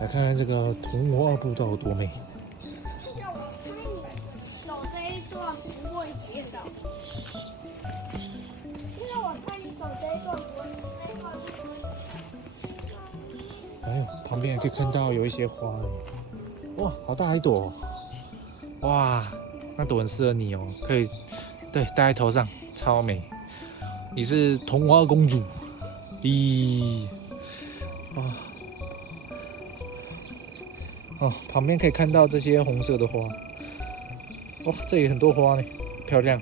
来看看这个桐花步道有多美。要我猜你走这一段不会跌倒。要我猜你走这一段不会跌倒。哎呦，旁边也可以看到有一些花，哇，好大一朵！哇，那朵很适合你哦，可以，对，戴在头上，超美。你是桐花公主，咦，哇，哦，旁边可以看到这些红色的花，哇，这里很多花呢，漂亮。